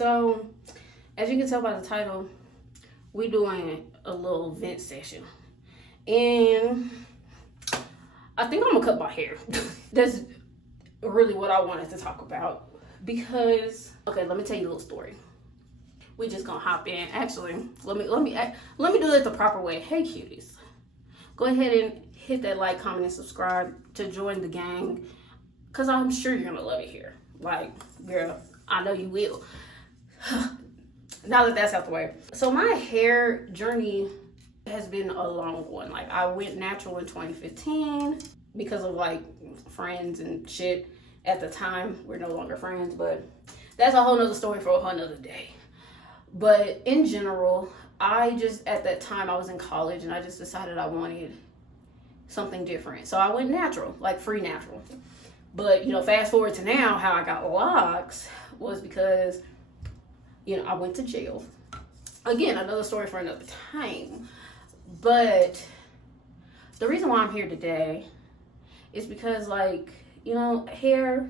So, as you can tell by the title, we doing a little vent session. And I think I'm gonna cut my hair. That's really what I wanted to talk about. Because, okay, let me tell you a little story. We just gonna hop in. Actually, let me do it the proper way. Hey cuties, go ahead and hit that like, comment, and subscribe to join the gang, cause I'm sure you're gonna love it here. Like, girl, I know you will. Now that that's out the way, so my hair journey has been a long one. Like, I went natural in 2015 because of like friends and shit. At the time, we're no longer friends, but that's a whole nother story for a whole nother day. But in general, I just, at that time, I was in college and I just decided I wanted something different. So I went natural, like free natural. But, you know, fast forward to now, how I got locks was because, you know, I went to jail. Again, another story for another time. But the reason why I'm here today is because, like, you know, hair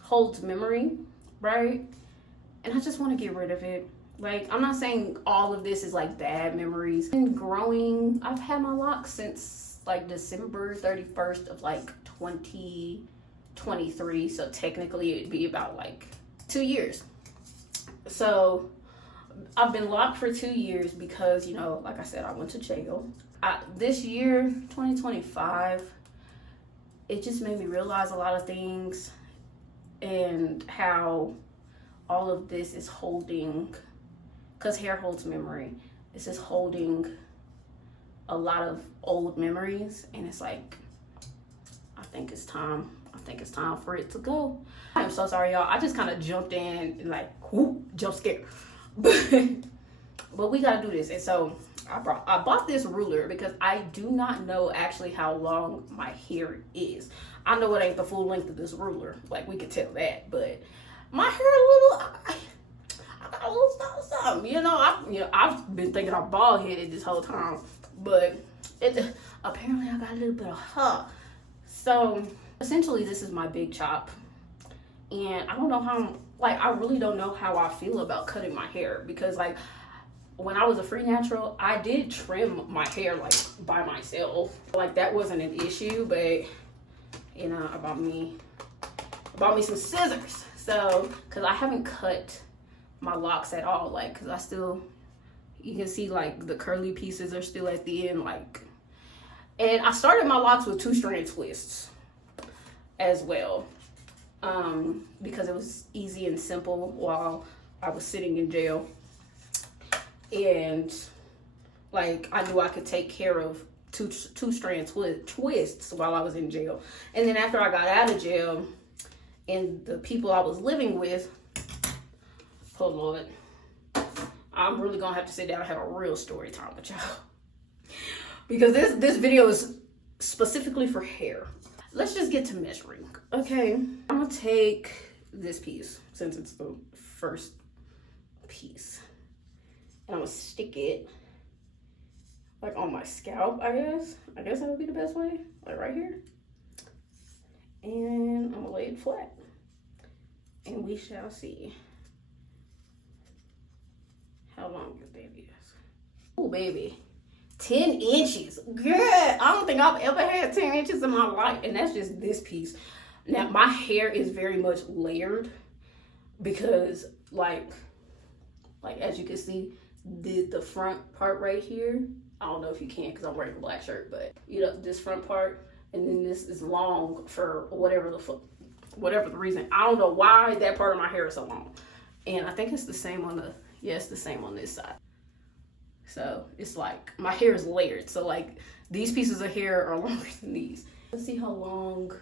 holds memory, right? And I just want to get rid of it. Like, I'm not saying all of this is like bad memories. Been growing, I've had my locks since like December 31st of like 2023. So technically it'd be about like 2 years. So I've been locked for 2 years because, you know, like I said, I went to jail. This year, 2025, it just made me realize a lot of things and how all of this is holding, because hair holds memory, this is holding a lot of old memories, and it's like, I think it's time for it to go. I'm so sorry, y'all. I just kind of jumped in and like, whoop, jump scare. But we gotta do this. And so I bought this ruler because I do not know actually how long my hair is. I know it ain't the full length of this ruler, like we could tell that, but my hair a little, I got a little something. You know, I've been thinking I'm bald headed this whole time, but apparently I got a little bit of So essentially, this is my big chop, and I don't know how. Like, I really don't know how I feel about cutting my hair, because like when I was a free natural, I did trim my hair like by myself. Like, that wasn't an issue, but you know, I bought me some scissors. So, cause I haven't cut my locks at all, like, cause I still, you can see like the curly pieces are still at the end, like, and I started my locks with 2-strand twists as well, because it was easy and simple while I was sitting in jail, and like I knew I could take care of two-strand twists while I was in jail. And then after I got out of jail, and the people I was living with, oh Lord, I'm really gonna have to sit down and have a real story time with y'all, because this video is specifically for hair. Let's just get to measuring. Okay, I'm gonna take this piece, since it's the first piece, and I'm gonna stick it like on my scalp, I guess that would be the best way, like right here, and I'm gonna lay it flat, and we shall see how long this baby is. Oh baby, 10 inches. Girl, I don't think I've ever had 10 inches in my life. And that's just this piece. Now, my hair is very much layered because, like as you can see, the front part right here, I don't know if you can because I'm wearing a black shirt, but, you know, this front part, and then this is long for whatever the reason. I don't know why that part of my hair is so long. And I think it's the same on the, it's the same on this side. So it's like my hair is layered. So like these pieces of hair are longer than these. Let's see how long.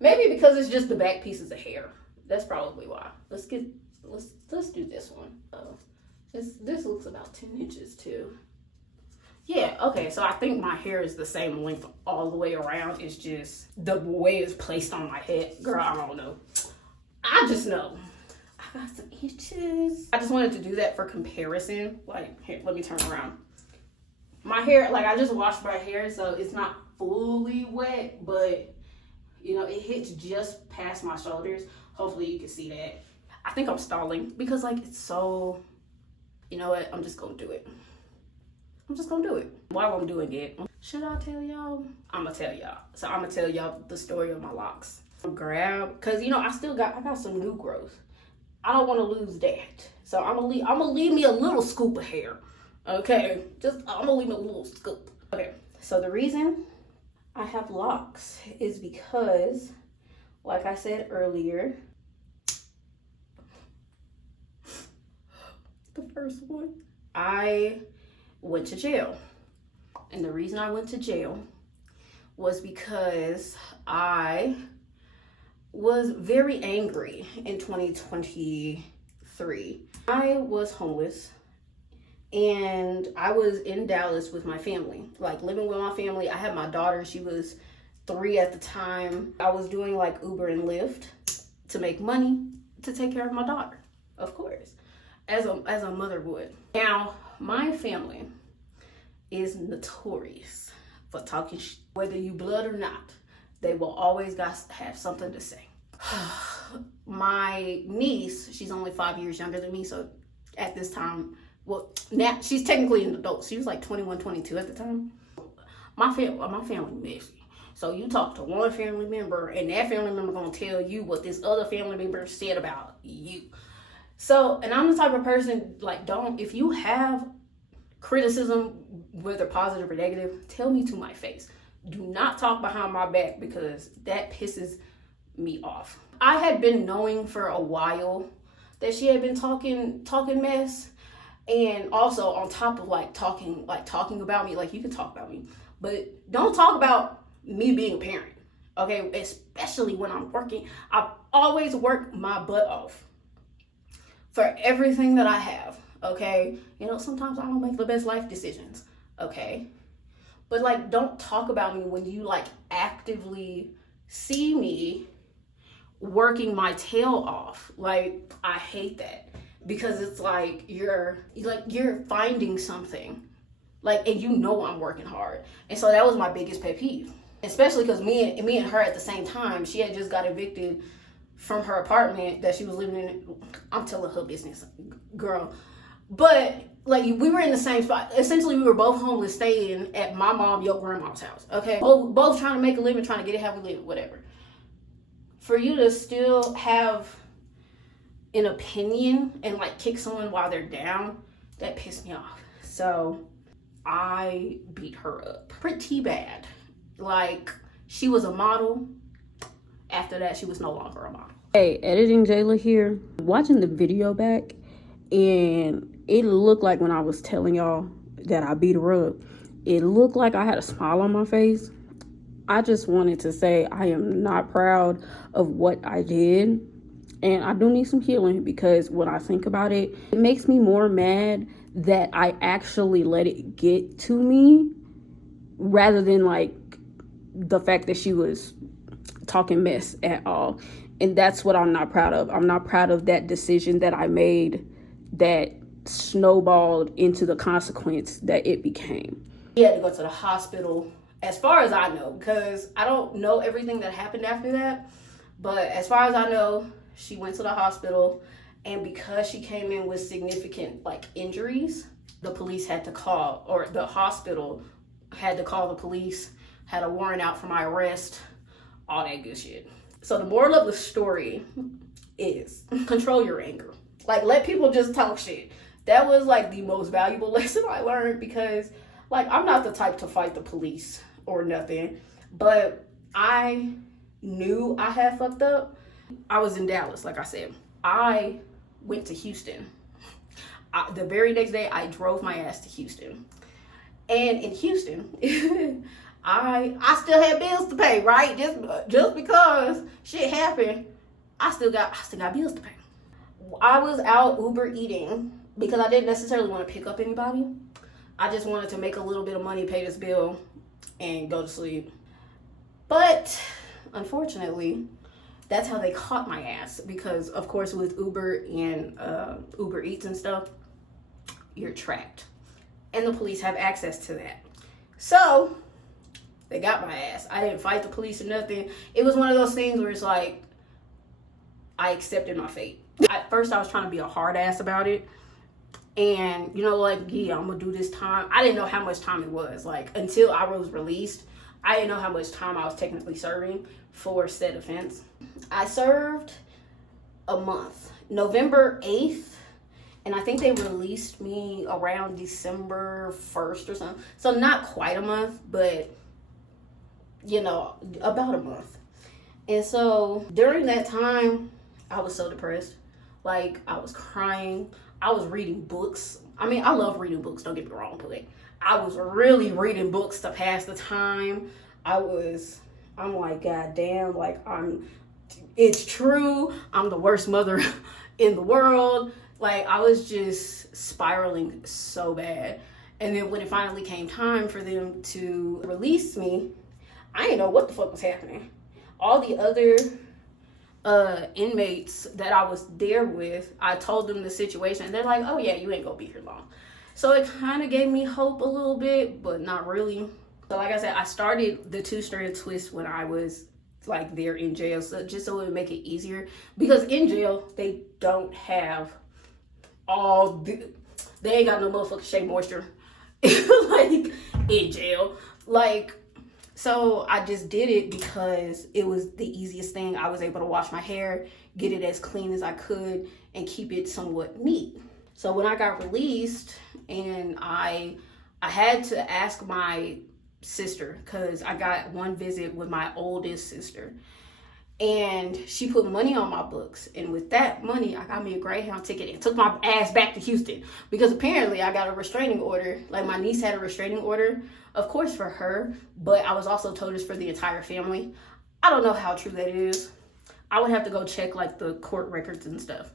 Maybe because it's just the back pieces of hair. That's probably why. Let's do this one. This looks about 10 inches too. Yeah, okay, so I think my hair is the same length all the way around. It's just the way it's placed on my head. Girl, I don't know. I just know. I got some inches. I just wanted to do that for comparison. Like, here, let me turn around. My hair, like, I just washed my hair, so it's not fully wet, but, you know, it hits just past my shoulders. Hopefully you can see that. I think I'm stalling because like it's so, you know what, I'm just gonna do it. I'm just gonna do it. While I'm doing it, should I tell y'all? I'm gonna tell y'all. So I'm gonna tell y'all the story of my locks. Grab, cause you know I got some new growth. I don't want to lose that. So I'm gonna leave me a little scoop of hair. Okay, I'm gonna leave me a little scoop. Okay, so the reason I have locks is because, like I said earlier, the first one, I went to jail. And the reason I went to jail was because I was very angry in 2023. I was homeless and I was in Dallas with my family, like living with my family. I had my daughter, she was 3 at the time. I was doing like Uber and Lyft to make money to take care of my daughter, of course, as a mother would. Now, my family is notorious for talking whether you blood or not. They will always have something to say. My niece, she's only 5 years younger than me, so at this time, well, now she's technically an adult. She was like 21, 22 at the time. My family messy. So you talk to one family member, and that family member gonna tell you what this other family member said about you. So, and I'm the type of person, like, if you have criticism, whether positive or negative, tell me to my face. Do not talk behind my back because that pisses me off. I had been knowing for a while that she had been talking mess, and also on top of talking about me, like you can talk about me, but don't talk about me being a parent, okay? Especially when I'm working. I always work my butt off for everything that I have, okay? You know, sometimes I don't make the best life decisions, okay? But like, don't talk about me when you like actively see me working my tail off. Like, I hate that because it's like you're finding something, like, and you know I'm working hard. And so that was my biggest pet peeve, especially because me and her at the same time, she had just got evicted from her apartment that she was living in. I'm telling her business, girl. But like, we were in the same spot. Essentially, we were both homeless, staying at my mom, your grandma's house. Okay, both trying to make a living, trying to get it how we live, whatever. For you to still have an opinion and like kick someone while they're down, that pissed me off. So I beat her up pretty bad. Like, she was a model. After that, she was no longer a model. Hey, editing Jayla here. Watching the video back, and it looked like when I was telling y'all that I beat her up, it looked like I had a smile on my face. I just wanted to say I am not proud of what I did, and I do need some healing, because when I think about it, it makes me more mad that I actually let it get to me rather than like the fact that she was talking mess at all. And that's what I'm not proud of. I'm not proud of that decision that I made that snowballed into the consequence that it became. She had to go to the hospital, as far as I know, because I don't know everything that happened after that. But as far as I know, she went to the hospital, and because she came in with significant like injuries, the police had to call, or the hospital had to call the police, had a warrant out for my arrest, all that good shit. So the moral of the story is control your anger. Like, let people just talk shit. That was like the most valuable lesson I learned, because like, I'm not the type to fight the police or nothing, but I knew I had fucked up. I was in Dallas, like I said. I went to Houston. The very next day, I drove my ass to Houston. And in Houston, I still had bills to pay, right? Just because shit happened, I still got bills to pay. I was out Uber eating because I didn't necessarily want to pick up anybody. I just wanted to make a little bit of money, pay this bill, and go to sleep. But unfortunately, that's how they caught my ass, because of course with Uber and Uber Eats and stuff, you're tracked. And the police have access to that. So they got my ass. I didn't fight the police or nothing. It was one of those things where it's like, I accepted my fate. At first, I was trying to be a hard ass about it. And, you know, like, yeah, I'm gonna do this time. I didn't know how much time it was. Like, until I was released, I didn't know how much time I was technically serving for said offense. I served a month, November 8th, and I think they released me around December 1st or something. So not quite a month, but, you know, about a month. And so during that time, I was so depressed. Like, I was crying. I was reading books. I mean, I love reading books, don't get me wrong, but I was really reading books to pass the time. I'm like, God damn, like, it's true. I'm the worst mother in the world. Like, I was just spiraling so bad. And then when it finally came time for them to release me, I didn't know what the fuck was happening. All the other inmates that I was there with, I told them the situation. They're like, oh yeah, you ain't gonna be here long. So it kind of gave me hope a little bit, but not really. So like I said, I started the 2-strand twist when I was like there in jail, so just so it would make it easier, because in jail they don't have they ain't got no motherfucking Shea Moisture like in jail. Like, so I just did it because it was the easiest thing. I was able to wash my hair, get it as clean as I could, and keep it somewhat neat. So when I got released, and I had to ask my sister, because I got one visit with my oldest sister, and she put money on my books, and with that money I got me a Greyhound ticket and took my ass back to Houston, because apparently I got a restraining order. Like, my niece had a restraining order, of course for her, but I was also told it's for the entire family. I don't know how true that is. I would have to go check like the court records and stuff,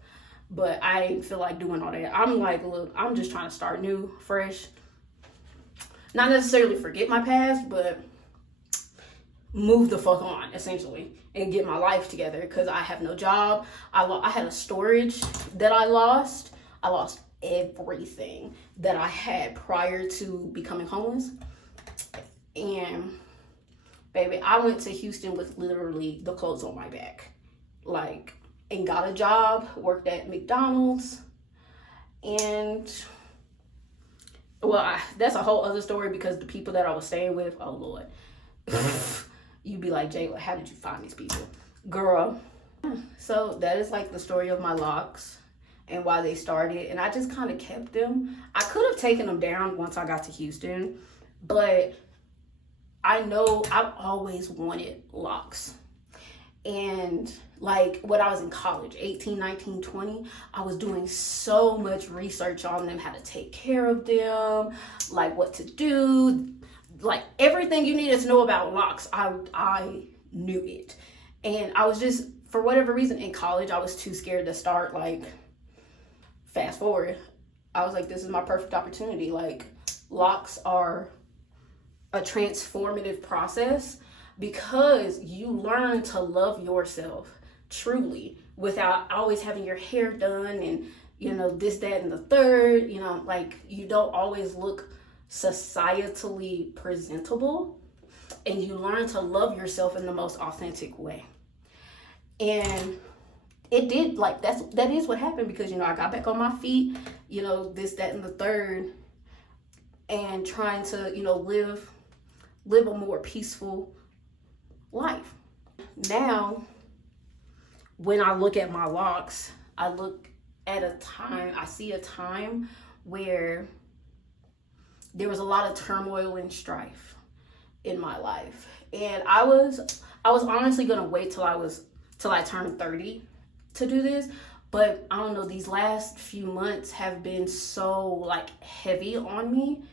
but I didn't feel like doing all that. I'm like, look, I'm just trying to start new, fresh, not necessarily forget my past, but move the fuck on, essentially, and get my life together, because I have no job. I had a storage that I lost. I lost everything that I had prior to becoming homeless. And baby, I went to Houston with literally the clothes on my back, like, and got a job, worked at McDonald's, and well, that's a whole other story, because the people that I was staying with, oh Lord, you'd be like, Jayla, how did you find these people? Girl. So that is like the story of my locks and why they started. And I just kind of kept them. I could have taken them down once I got to Houston, but I know I've always wanted locks. And like when I was in college, 18, 19, 20, I was doing so much research on them, how to take care of them, like what to do, like everything you needed to know about locks. I knew it. And I was just, for whatever reason, in college, I was too scared to start. Like, fast forward, I was like, this is my perfect opportunity. Like, locks are a transformative process, because you learn to love yourself truly without always having your hair done and, you know, this, that, and the third. You know, like, you don't always look societally presentable, and you learn to love yourself in the most authentic way. And it did, like, that is what happened, because, you know, I got back on my feet, you know, this, that, and the third, and trying to, you know, live a more peaceful life. Now, when I look at my locks, I see a time where there was a lot of turmoil and strife in my life. And I was honestly gonna wait till I turned 30 to do this. But I don't know, these last few months have been so like heavy on me.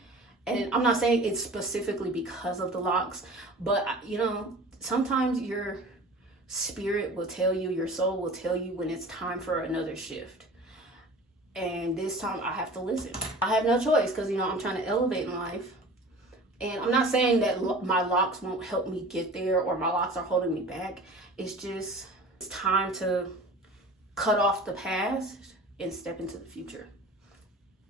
And I'm not saying it's specifically because of the locks, but you know, sometimes your spirit will tell you, your soul will tell you when it's time for another shift. And this time I have to listen. I have no choice, because, you know, I'm trying to elevate in life. And I'm not saying that my locks won't help me get there, or my locks are holding me back. It's just, it's time to cut off the past and step into the future.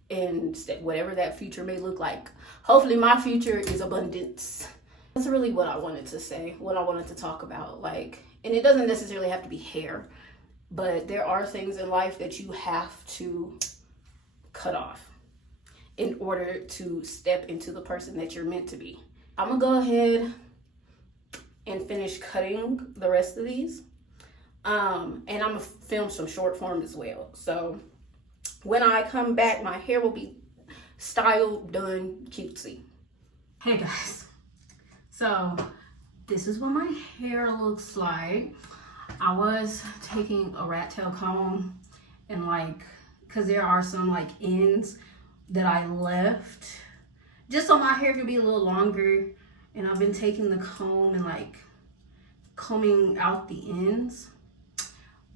And whatever that future may look like. Hopefully my future is abundance. That's really what I wanted to say, what I wanted to talk about. Like, and it doesn't necessarily have to be hair. but there are things in life that you have to cut off in order to step into the person that you're meant to be. I'm gonna go ahead and finish cutting the rest of these. And I'm gonna film some short form as well. So when I come back, my hair will be styled, done, cutesy. Hey guys, so this is what my hair looks like. I was taking a rat tail comb and like, cause there are some like ends that I left just so my hair could be a little longer, and I've been taking the comb and like combing out the ends,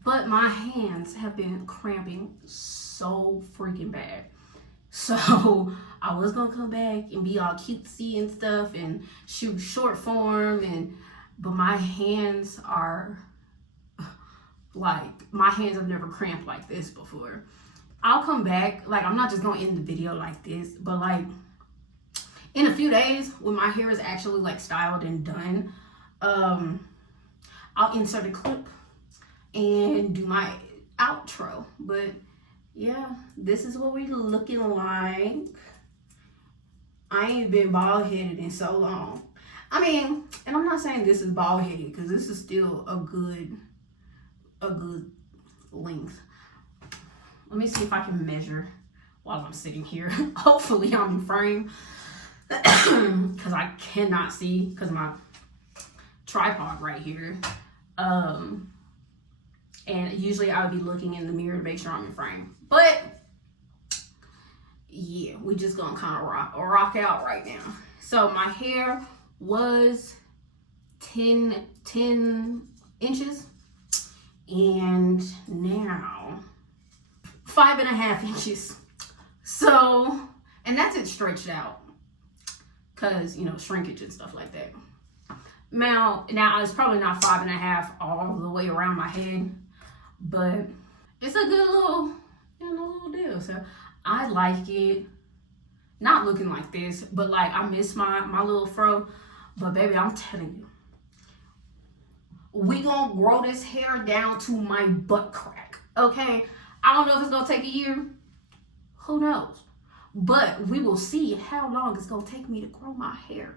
but my hands have been cramping so freaking bad. So I was gonna come back and be all cutesy and stuff and shoot short form, but my hands are like, my hands have never cramped like this before. I'll come back, like I'm not just gonna end the video like this, but like in a few days when my hair is actually like styled and done, I'll insert a clip and do my outro. But yeah, this is what we looking like. I ain't been bald headed in so long. I mean, and I'm not saying this is bald headed, because this is still a good length. Let me see if I can measure while I'm sitting here. Hopefully I'm in frame, because I cannot see because my tripod right here. And usually I would be looking in the mirror to make sure I'm in frame. But yeah, we just gonna kind of rock out right now. So my hair was 10 inches, and now 5.5 inches. So, and that's it stretched out, cause you know, shrinkage and stuff like that. Now it's probably not 5.5 all the way around my head, but it's a good little, little deal. So I like it. Not looking like this, but like I miss my little fro. But baby, I'm telling you, we gonna grow this hair down to my butt crack, okay? I don't know if it's gonna take a year. Who knows? But we will see how long it's gonna take me to grow my hair.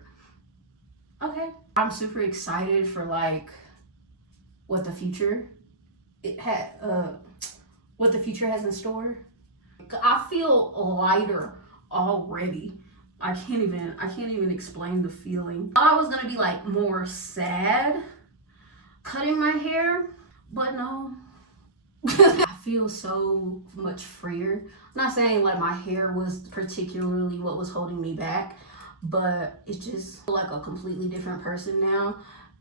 Okay. I'm super excited for like what the future has in store. I feel lighter already. I can't even explain the feeling. I thought I was gonna be like more sad cutting my hair, but no. I feel so much freer. I'm not saying like my hair was particularly what was holding me back, but it's just like a completely different person now,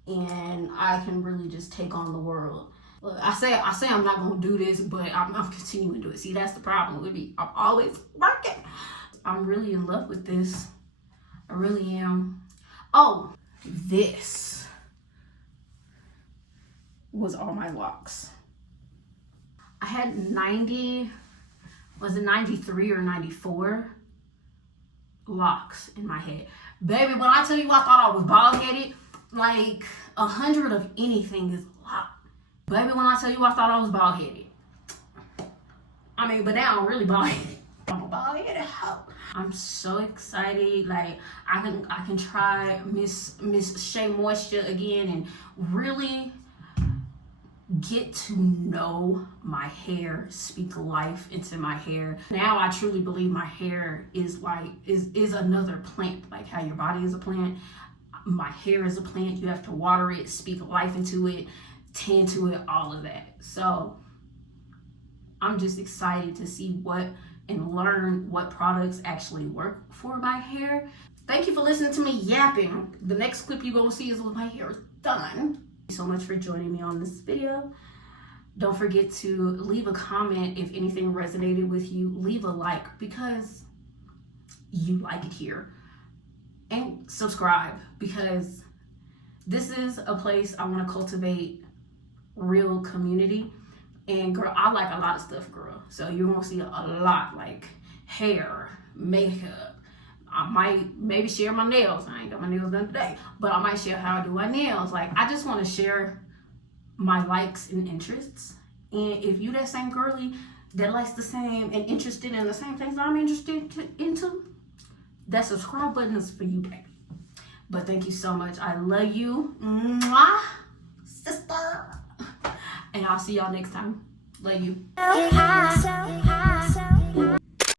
and I can really just take on the world. Look, I say I'm not gonna do this, but I'm continuing to do it. See, that's the problem with me. I'm always working. I'm really in love with this. I really am. Oh, this was all my locks. I had 93 or 94 locks in my head. Baby, when I tell you I thought I was bald headed, like 100 of anything is a lot. Baby, when I tell you I thought I was bald headed, I mean, but now I'm really bald headed. I'm a bald headed hoe. I'm so excited. Like I can try Miss Shea Moisture again and really get to know my hair, speak life into my hair. Now I truly believe my hair is another plant. Like how your body is a plant, my hair is a plant. You have to water it, speak life into it, tend to it, all of that. So I'm just excited to see and learn what products actually work for my hair. Thank you for listening to me yapping. The next clip you're gonna see is when my hair is done. Thank you so much for joining me on this video. Don't forget to leave a comment if anything resonated with you. Leave a like because you like it here. And subscribe because this is a place I want to cultivate real community. And girl, I like a lot of stuff, girl. So you're gonna see a lot, like hair, makeup. I might maybe share my nails. I ain't got my nails done today, but I might share how I do my nails. Like I just want to share my likes and interests, And if you that same girly that likes the same and interested in the same things I'm interested into, that subscribe button is for you, baby. But thank you so much. I love you. Mwah, sister. And I'll see y'all next time. Love you.